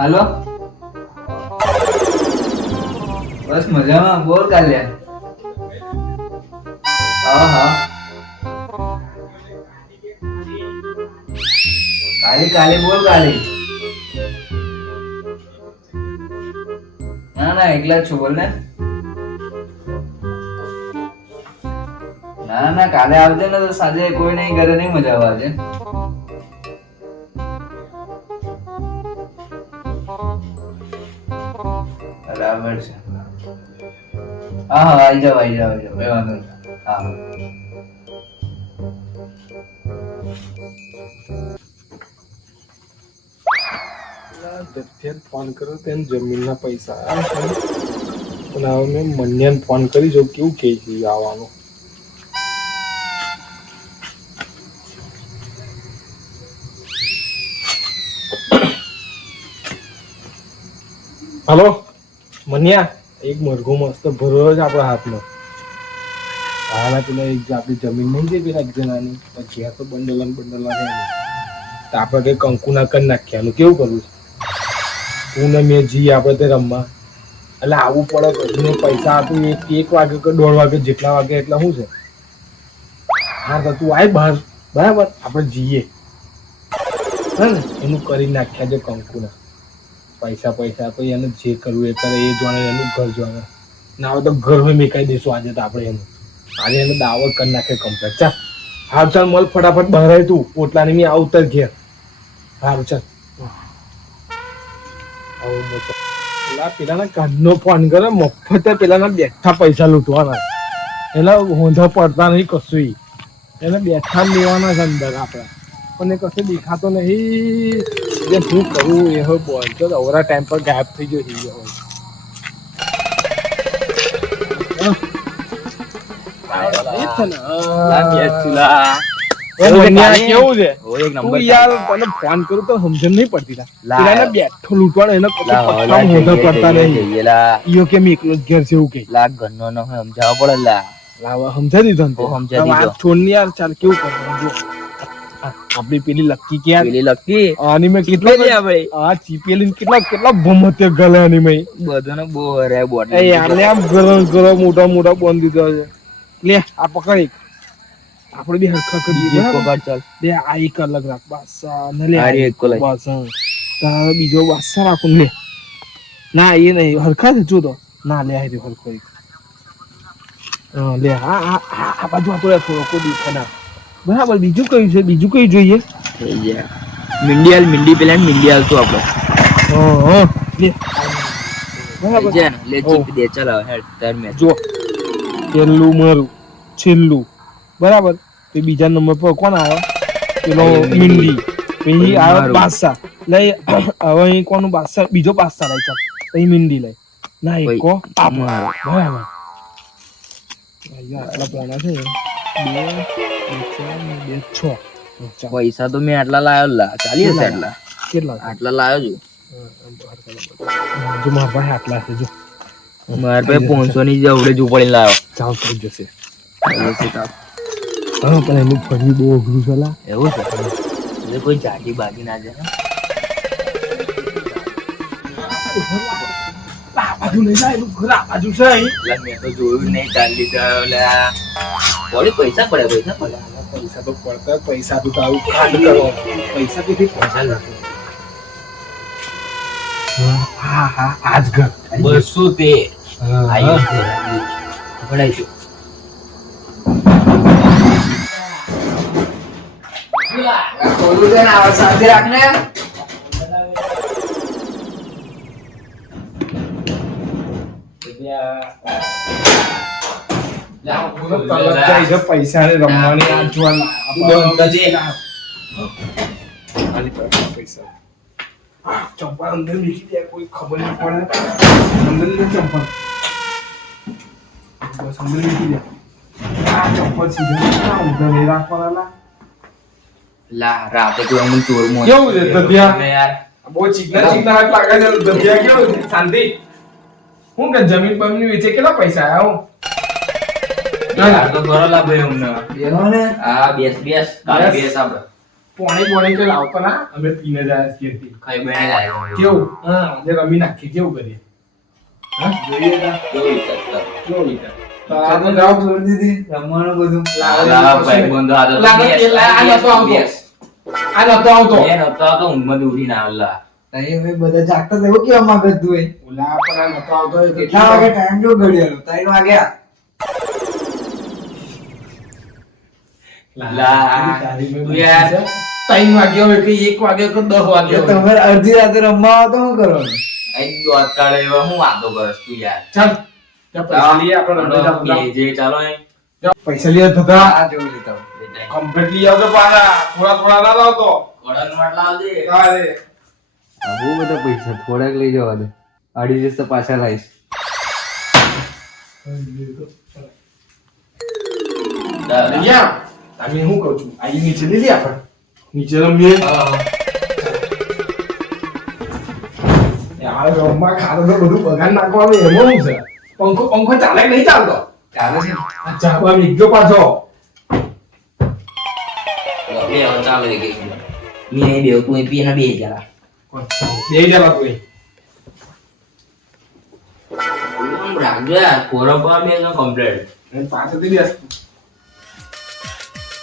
હાલો બસ મજામાં બોલ કાલ્યા હા કાલે બોલ કાલે ના એકલા જ છું બોલ ને ના કાલે આવજે ને તો સાંજે કોઈ નહીં ઘરે નહીં મજા આવે આજે બરાબર છે હા આવી જાવ કઈ વાંધો નહીં હા ફોન કર્યો તેને જમીનના પૈસા આવ્યા પણ હવે મેં મન્યાને ફોન કરી જો કેવું કહે છે આવવાનું. હલો મન્યા, એક મરઘો મસ્ત ભરો જ આપણા હાથમાં. હાલા પેલા એક આપણી જમીન નહીં છે પેલા એક જણાની, પછી આ તો બંડલા છે તો આપણે કઈ કંકુના કરી નાખ્યાનું કેવું કરવું છે? તું ને મેં જી આપણે તે રમવા એટલે આવવું પડે. પછી પૈસા આપું એક વાગે કે 1:30 વાગે જેટલા વાગે એટલે શું છે? હા તો તું આય બહાર બરાબર, આપણે જઈએ હે ને. એનું કરી નાખ્યા છે કંકુના પૈસા તો એને જે કરવું એ કરે, એ જાણે એનું ઘર જાણે ના હોય તો ઘર હોય મેકાઈ દઈશું આજે તો આપણે એનું. આજે એને દાવત કરી નાખે કમ્પ્લેટ. ચાલ હાલ ચાલ મળ ફટાફટ બહાર આવી તું પોટલાની મેં આવતર ઘેર. સારું ચાલ પેલાના કાઢનો ફોન કરે મફત પેલાના બેઠા પૈસા લૂંટવાના એટલે હોંધા પડતા નહીં કશું. એને બેઠા લેવાના છે અંદર આપણે, પણ એ કશું દેખાતો નહીં. જે શું કરવું એ હોય બોલ તો અવરા ટાઈમ પર ગાયબ થઈ ગયો છે. કેવું છે યાર, તને ફોન કરું તો સમજણ નહીં પડતી. બેઠો લૂંટવાનો એને પડતા નહીં કેમ એકલો જ ઘેર છે એવું કે ઘરનો ન હોય સમજાવવા પડે લાવા સમજાવી દીધો છોડ ની યાર. ચાલ કેવું કરવાનું આપડી પેલી લક્કી ક્યાં પેલી લકી આની મેં કેટલો આ ચીપેલી કેટલા ભમતે ગલે આની મેં બધાને બહુ હરે બોટ યાર આમ ગરમ મોટા બોન દીધો છે. લે આ પકડ એક આપણે બી હરખા કરીએ પકડ ચાલ બે આ એક અલગ રાખ બાસા ન લે આ એક કોલે બસ તારો બીજો બાસા રાખું લે ના એ નહીં હરખા છે જો તો ના લે આ હરખો એક લે આ બાજુ આ તો થોડો કોડી ખના બરાબર. બીજું કયું છે? બીજું કયું જોઈએ? મીંડી પેલા મીંડી આવતું આપણે લે બરાબર છે ને લે ચીપ દે ચાલ હેડ તાર મે જો પેલું મારું છેલ્લું બરાબર. તો બીજા નંબર પર કોણ આવે? પેલો મીંડી. પછી આવે બાદશાહ લઈ. હવે અહીં કોનું બાદશાહ? બીજો બાદશાહ લઈ ચાલ. પછી મીંડી લઈ ના એક કો બરાબર. આટલા પોણા છે 2 પૈસા તો મેં આટલા લાયો 40 આટલા કેટલા આટલા લાયો છું. જો મારા પાસે આટલા છે જો મારા પાસે 500 ની જવડે જ ઉપાડી લાયો. ચાલ થઈ જશે. હા પણ એનું ફરી બહુ અઘરું છે લા. એવું છે એટલે કોઈ જાડી બાજી ના જાય. બાજુ નહીં જાય એનું ઘર આ બાજુ છે અહીં. મેં તો જોયું નહીં ચાલી ગયો. થોડી પૈસા પડે પૈસા તો પડતા. પૈસા તો આવું ખાલી કરો. પૈસા તેથી પૈસા લાગે. હા આજ ઘર 213 પડાઈ ગયો. સાથે રાખને પૈસા ને રમવાની આ પૈસા ચંપલ અંદર મૂકી દે, કોઈ ખબર નહીં પડે. અંદર લે ચંપલ બસ અંદર મૂકી દે. આ ચંપલ સીધા અંદર નહીં રાખવાના. લા રાતે કોઈ અમુક ચોર મો કેવું છે દધિયા યાર? બહુ ચીકના હાથ લાગે છે. દધિયા કેવું છે? શાંતિ. હું કે જમીન બમીન વેચે કેટલા પૈસા આયા હું? યાર તો બરો લાભ અમને. બેનો ને આ બેસ કાલે બેસ આપણે પોણી કે લાવતો ના અમે પીને જાય છીએ ખાઈ બેને જાય કેવું હા આજે રમી નાખીએ કેવું કરીએ હા જોઈએ ના કેવું વિચારતા કેવો વિચાર તો આ તો ગાવ છોડી દીધી રમવાનું બધું ભાઈ બંધો આ તો આ નતો આવતો એ નતો આવતો ઊંઘમાં ઉડીને આવલા નહીં હવે બધા જાગતા હતા એવું કેવા માંગે તું એ ઓલા પણ આ નતો આવતો એ કેટલા વાગે ટાઈમ જો ઘડિયાળનો 3 વાગ્યા તું યાર 3 વાગ્યો હોય કે 1 વાગ્યો કે 10 વાગ્યો હોય. તમે અડધી રાતે રમવા આવો તો શું કરવાનું આઈ દોત કાઢે એવા હું વાતો કરસ તું યાર ચાલ ત્યાં પૈસા લઈએ આપણે રમવા જાવ. જે ચાલો ને પૈસા લઈએ ધધા આ જોઈ લેતા કમ્પ્લીટ લઈ આવજો પાછા થોડા ના લાવતો કોડન માટલા આવજે તારે બહુ બધા પૈસા થોડાક લઈ જવા દે અઢી દિવસ તો પાછા લાવીશ યા તમે હું કહું છું આ નીચે લઈ લે આપણે નીચે રમીએ યાર રમવા ખાતો તો બધું બગાડ નાખવાનું એમાં શું છે પંખો ચાલે કે નહીં ચાલતો ચાલે છે અચ્છા આમ એકજો પાછો બે ચાલો એક એક મી બે તું પીને બે જરા બે જરા તું રાખજો યાર કોરો પર બે નો કમ્પ્લીટ પાછળથી બેસ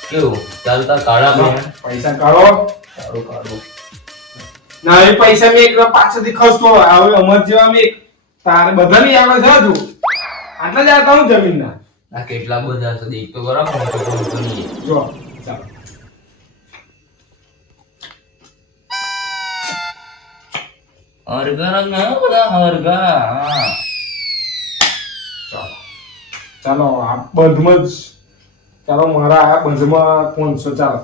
કેવું ચાલતા કાળા બે પૈસા કાઢો કાળું કાળું ના એ પૈસા મેં એક પાછળથી ખર્ચતો હવે અમર જેવા મેં તારે બધા ની આવે છે હજુ આટલા જ આવતા હું જમીન ના આ કેટલા બધા છે દેખ તો કરો તો નહીં જો ચાલો હરગા ના હરગા ચાલો આ બંધમાં જ ચાલો મારા આ બંધમાં 500 ચાલો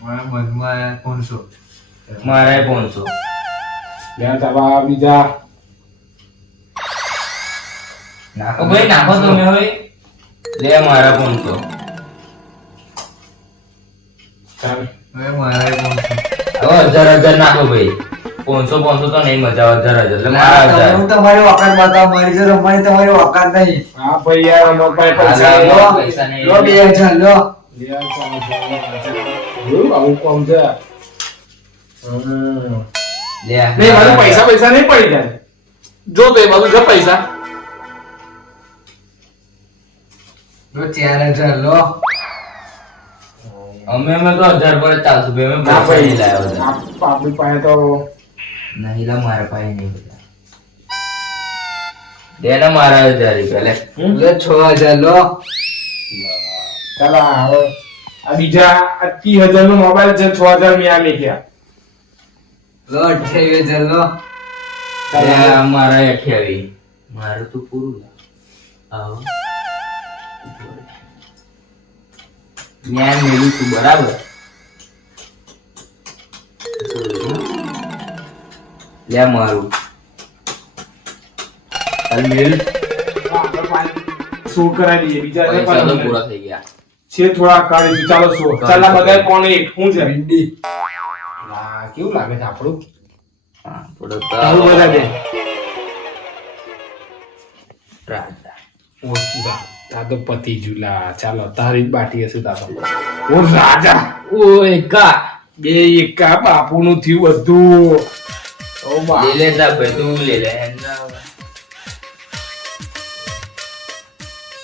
મારા મનમાં 500 મારે 500 લે ચાલો આ બીજા નાખો ભાઈ નાખો તમે હોય લે મારા 500 ચાલ હવે મારા 500 હવે 1000 નાખો ભાઈ 500 તો નહીં મજા આવે 1000 એટલે મારા 1000 હું તમારી વખત બતાવ મારી જો રમવાની તમારી વખત નહીં હા ભાઈ યાર અમર ભાઈ પૈસા આ લો પૈસા નહીં લો 2000 લો લે ચાલો જો આવું કોમ છે લે નહીં મારું પૈસા નહીં પડી જાય જો તો એ બધું છે પૈસા લો 4000 લો અમે તો 1000 પર જ ચાલશું ભાઈ અમે ના પૈસા નહીં ભાઈ લાવ્યા બધા આપણી પાસે તો નહીં લા મારા પાસે નહીં બધા દે ને મારા 1000 રૂપિયા લે લો 6000 લો ચાલો હવે આ બીજા 30000 નો મોબાઈલ છે 6000 મેં આ મેક્યા લો 28000 લો લે આ મારા 28 મારું તો પૂરું આવો ન્યાય મેલું તું બરાબર લે મારું ચાલ મેલ શો કરાવી દઈએ બીજા છે પૈસા તો પણ પૂરા થઈ ગયા છે થોડા કાઢી ચાલો શો ચાલ આ બધા કોણ એક શું છે ભીંડી હા કેવું લાગે છે આપણું હા થોડો આવું બધા દે રાજા ઓછી જા તા તો પતિ જુલા ચાલો તારી જ બાટી હશે તા તો ઓ રાજા ઓ એકા બે એકા બાપુનું થયું બધું ઓ બા લે લે તા ભાઈ તું લે લે હેન્ડા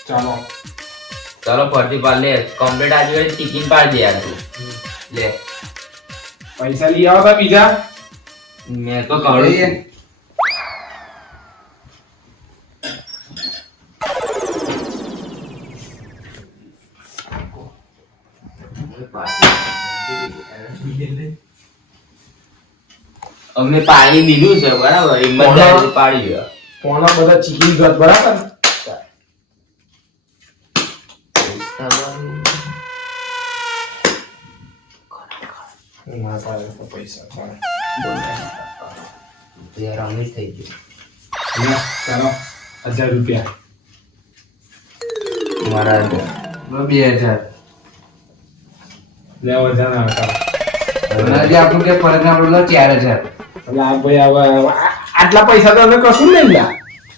ચાલો ચાલો ફરતી પાડ લે કમ્પ્લીટ આજે ટિકિટ પાડ દે યાર તું લે પૈસા લઈ આવો તા બીજા મેં તો કાઢું છું. અમે પાણી દીધું છે બરાબર ઈમાનદારી પાડી ગયો કોના બધા ચીકી ગત બરાબર ના પાડે તો પૈસા ચાલો યાર અમીર થઈ ગયો લે, ચાલો 1000 રૂપિયા મારા લો 2000 લેવા જાના હતા હજી આપણું કે ફરક ના પડે લો 4000 એટલે આ ભાઈ હવે આટલા પૈસા તો અમે કશું નહીં લ્યા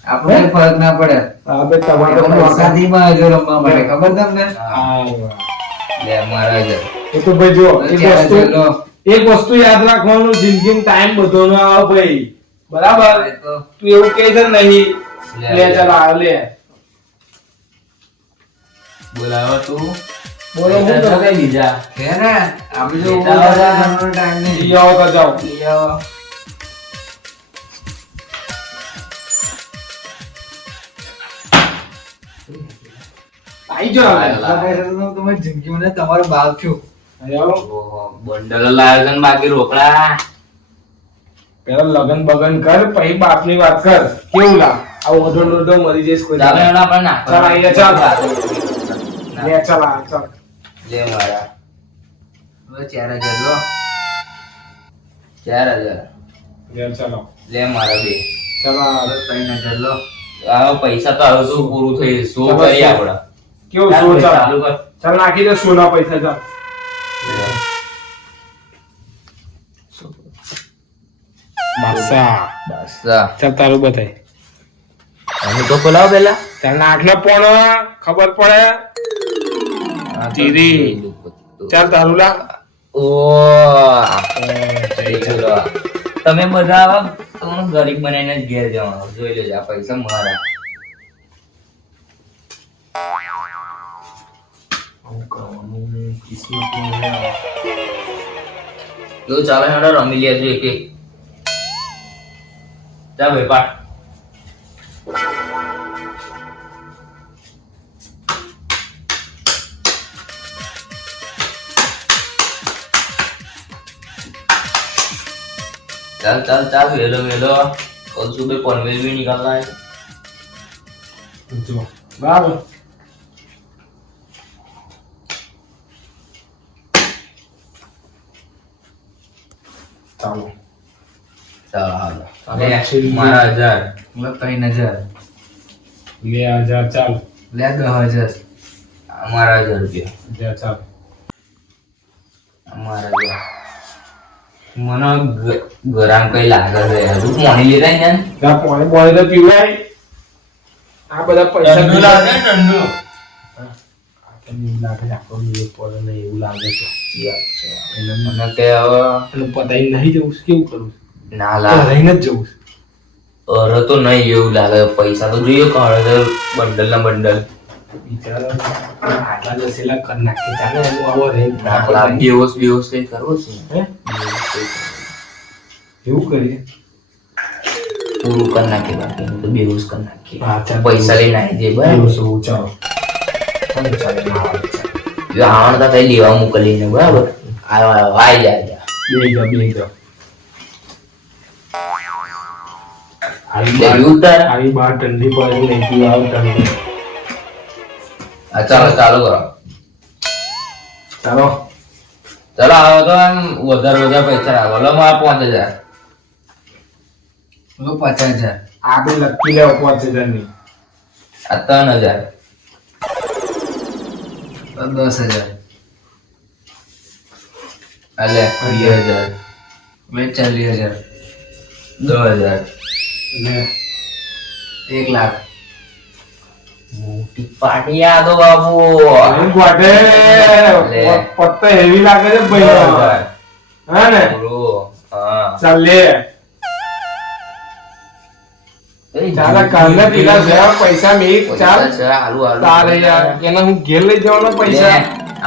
આપણે ફરક ના પડે આ બે તમારો વખત માં જો રમવા માટે ખબર તમને આ લે મારા હજાર. એ તો ભાઈ જો ચાર હજાર લો. એક વસ્તુ યાદ રાખવાનું, જિંદગીમાં ટાઈમ બધો ન આવે ભાઈ, બરાબર? એ તો તું એવું કહે છે ને નહીં. લે, લે ચાલ આ લે. બોલાવો તું. બોલો હું પૈસા તો કરું? કઈ બીજા. હે ને આપણે જો લેતા આવો. ટાઈમ નહીં. લઈ આવો તો જાઓ. લઈ આવો. આઈ જાઓ હવે. આટલા પૈસા તો તમારી જિંદગીમાં ને તમારો બાપ છું. આઈ આવો. ઓહો, બંડલો લાવ્યો છે ને બાકી રોકડા. પેલા લગન બગન કર પછી બાપની વાત કર. કેવું લાગ? આ ઓઢો નોઢો મરી જઈશ કોઈ ચાલો દાડો. એનો આપણે નાખો. ચાલ અહીંયા ચાલ. લે ચાલ આ ચાલ. લે મારા. હવે 4000 લો. 4000. લે ચાલો. લે મારા બે. ચાલ આ. હવે 3000 લો. આ પૈસા તો હવે શું પૂરું થઈ જશે? શું ચાલો, કરીએ શું? આપણે? કેવું ચાલ, શું ચાલ? ચાલુ કર. ચાલ નાખી દે સોના પૈસા ચાલ. બાદશાહ. બસ ચાલ તારું બતાય. અમે તો બોલાવો પેલા. ચાલ નાખ ને પણ ખબર પડે. ચીરી. ચાલ તારું લાગ. ઓ ચલો. તમે બધા આવા તમને ગરીબ બનાવીને જ ઘેર જવાનું. જોઈ લેજો આ પૈસા મારા. જો ચાલો હેડો રમી લેજો એક એક. જા ભાઈ પાટ. चल चल चल वेलो वेलो कल सुबह पनवेल भी निकलना है. જો બરાબર. ચાલો. चल हालो. अब ले अच्छी मारा 1000. લે 3000. લે 1000 ચાલ. લે 10000. हमारा 1000 रुपया. લે ચાલ. हमारा 1000. મને ગરમ કઈ લાગે છે તું પાણી લેતા ને જા પાણી પાણી તો પીવાય. આ બધા પૈસા ઠંડુ લાગે ઠંડુ. તમને એવું લાગે છે આપણો વિવેક પડે ને એવું લાગે છે. એને મને કે હવે એટલે પતાઈ નહીં જવું છે, કેવું કરું? ના લાગે રહીને જ જવું છે. અરે તો નહીં એવું લાગે પૈસા તો જોઈએ કાઢે બંડલ ના બંડલ. બિચારો આટલા જસેલા કર નાખે ચાલે એનું આવો રહે ના લાગે બેહોશ બેહોશ કઈ કરવો છે હે એવું કરીએ. પૂરું કરી નાખીએ બાકી નહીં તો બેહોશ કરી નાખીએ. હા, ચાલ. પૈસા લઈને આવી જઈએ એવું બરાબર. શું ચાલો ચાલે મારા જો આવણ તો કઈ લેવા મોકલીને બરાબર. આવ્યો આવી જાય બે જાઓ લેવી ઉતાર. આવી બહાર ઠંડી પડે નહીં પીવા આવ ઠંડી. હા ચાલો ચાલુ કરો. ચાલો ચાલો હવે તો એમ વધારે પૈસા રાખો લો મારા 5000. લો 50000. આ બે લકી લેવો 5000 ની. આ 3000. તો 10000. અલે 2000. લે 40000. 10000. ને 1 લાખ. મોટી પાર્ટી આ દો બાબુ. એમ ગોઠે લે. પત્તા હેવી લાગે છે ભાઈ. 1000. હા ને પૂરું. હા ચાલ લે. ચાલે કાલના પીલા છે પૈસા મેં ચાલ તારે યાર એને હું ઘેર લઈ જવાનો પૈસા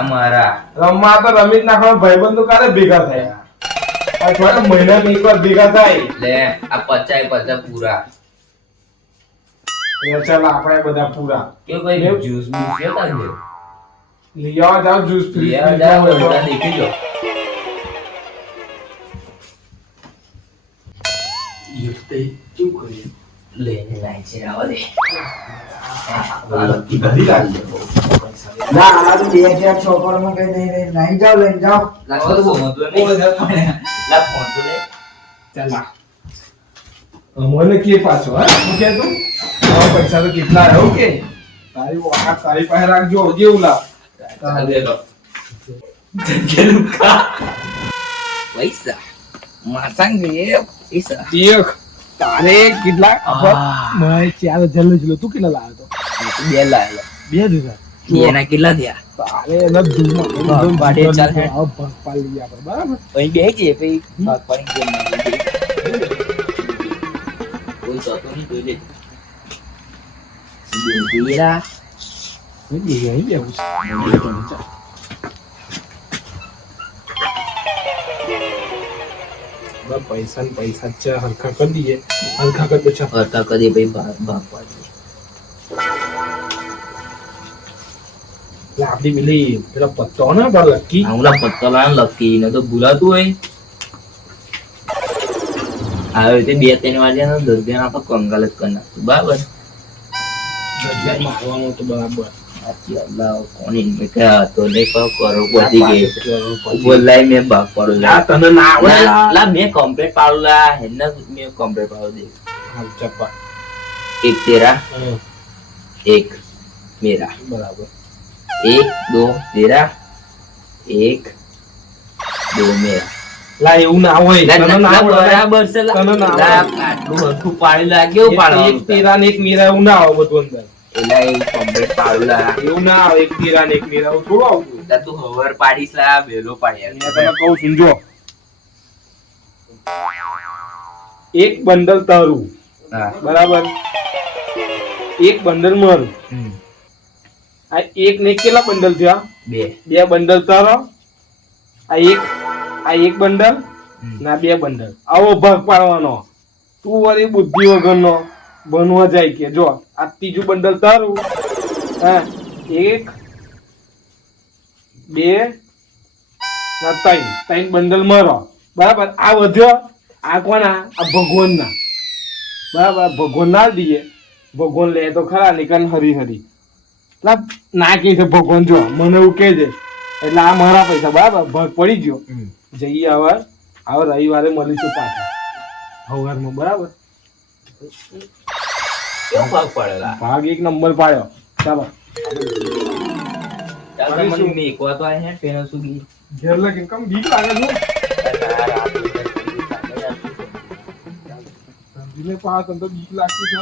અમારા રમવા તો રમી જ નાખવાનો ભાઈબંધો કાલે ભેગા થાય આ થોડા મહિના એક વાર ભેગા થાય લે આ 50 પૂરા. એ ચાલ આપણે બધા પૂરા કે ભાઈ જ્યુસ બૂસ લેતા જો. લઈ આવા જાવ જ્યુસ પી લે જા બધા દેખી જો. એ તે શું કરીએ લઈને લાઈ છે આવા દે. ના આ તો 2000 ચોપડમાં કઈ નહીં નહીં જાવ લઈને જાવ. લા તો બહુ મતો નહીં. લા ફોન તો લે. ચાલ મને કે પાછો હા શું કે તું પૈસા તો કેટલા આવ્યો કે તારી વાત તારી પાસે રાખજો જેવું લાવ દે લો. પૈસા માસંગ એ પૈસા એક તારે કેટલા આહ. મેં 4000 લઈ તું કેટલા લાવ્યો તો 2 લાયેલો. 2000 બે ના કેટલા થયા તારે એના ધૂળમાં ભાગ પાડીએ, ચાલ હેડ. ભાગ પાડી લઈએ આપણે, બરાબર? પછી બેસી પછી ભાગ પાડીને ગેમ રમીએ. કોઈ જતો નહીં, જોઈ લેજો. બેરા. અહીં બેહું છે. ચાલ. બસ પૈસા ને પૈસા છે, હરખા કરી દઈએ. હરખા કરી દે, ચાલ. કરતા કરીએ પછી ભાગ પાડીએ. એટલે આપડી પેલી પેલા પત્તો ના પણ લકી આમલા પત્તલા લકી ને તો ભૂલાતું હોય. આવી રીતે 2-3 વાગ્યા 10 જણા આપણે કંગાલ જ કરી નાખશું, બરાબર? મારવાનું તો બરાબર. સાચી અલ્લાહ કોની મેં કહ્યા હતો ને કરો પડી ગઈ બોલાય મેં ભાગ પાડો લા તને ના આવડે લા. લા મેં કમ્પ્લીટ પાડું લા હેના મેં કમ્પ્લીટ પાડું દે હાલ ચપ્પા. એક તેરા હા, એક મેરા બરાબર. 1 2 તેરા 1 2 મેરા લા એવું ના હોય, તને ના આવડે. બરાબર છે લા તને ના લા આવડે. આટલું હરખું પાડી લા કેવું એક પાડવાનું તેરા ને એક મીરા એવું ના આવે બધું અંદર. એલા એ કમ્પ્લીટ પાડું લા એવું ના આવે, એક તેરા ને એક મીરા એવું થોડું આવતું. લા તું હવર પાડીશ લા બેલો પાડ્યા મેં તને કહું છું, જો એક બંડલ તારું, હા બરાબર, એક બંડલ મારું. આ એક ને એક કેટલા બંડલ થયા? 2 બે બંડલ તારો, આ એક બંડલ ના 2 બંડલ. આવો ભાગ પાડવાનો. તું વળી બુદ્ધિ વગરનો બનવા જાય કે જો આ ત્રીજું બંડલ તારું, હા 1 2 ના 3 બંડલ મારો, બરાબર. આ વધ્યો, આ કોના? આ ભગવાનના, બરાબર. ભગવાન ના દઈએ, ભગવાન લે તો ખરા, નીકળ હરી હરી ના કે છે ભગવાન. જો મને એવું કે છે એટલે આ મારા પૈસા, બરાબર. ભાગ પડી ગયો. જઈએ હવે રવિવારે મળીશું પાછા સવારમાં, બરાબર. કેવો ભાગ પાડેલા ભાગ એક નંબર પાડ્યો. ચાલો ચાલ મને મેકવા તો આ હે પેનો સુગી ઘેર લગીને કમ બીક લાગે છે? ધંધીને પાસ તને તો બીક લાગતી છે.